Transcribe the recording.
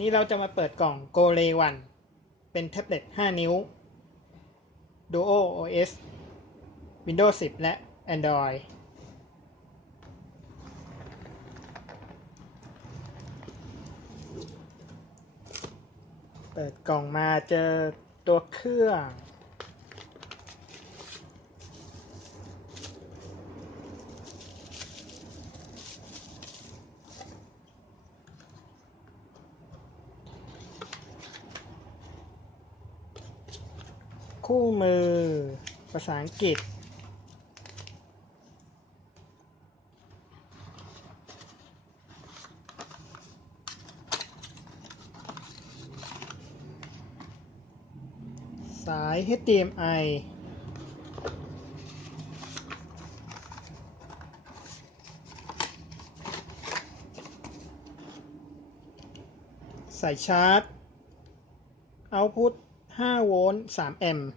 นี้เราจะมาเปิดกล่อง Go l e วันเป็นแท็บเล็ต 5 นิ้ว Duo OS Windows 10 และ Android เปิดกล่องมาเจอตัวเครื่อง คู่มือ ภาษาอังกฤษ สาย HDMI สายชาร์จ เอาพุต5โวลต์3แอมป์